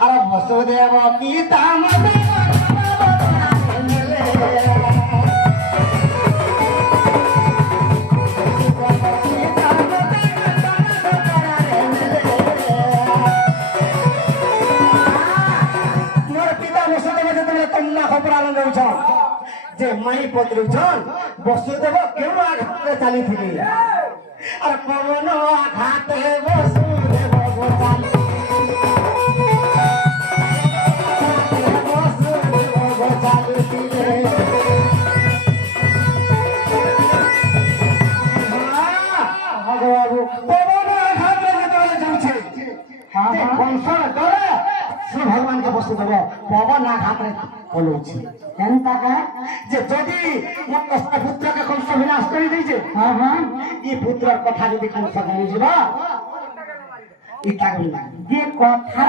আর বসুদেব পিতা যে মাই পদ্রজন বসুদেব কেউ আঘাতে চালিয়ে আর পবন আঘাতে বসুদেব ভগবানকে বসতে দেব পবন আঘাতে বলছি যে যদি পুত্রকে কংস বিনাশ করে দিয়েছে এই পুত্রের কথা যদি কংস নিয়ে যাব যে কথা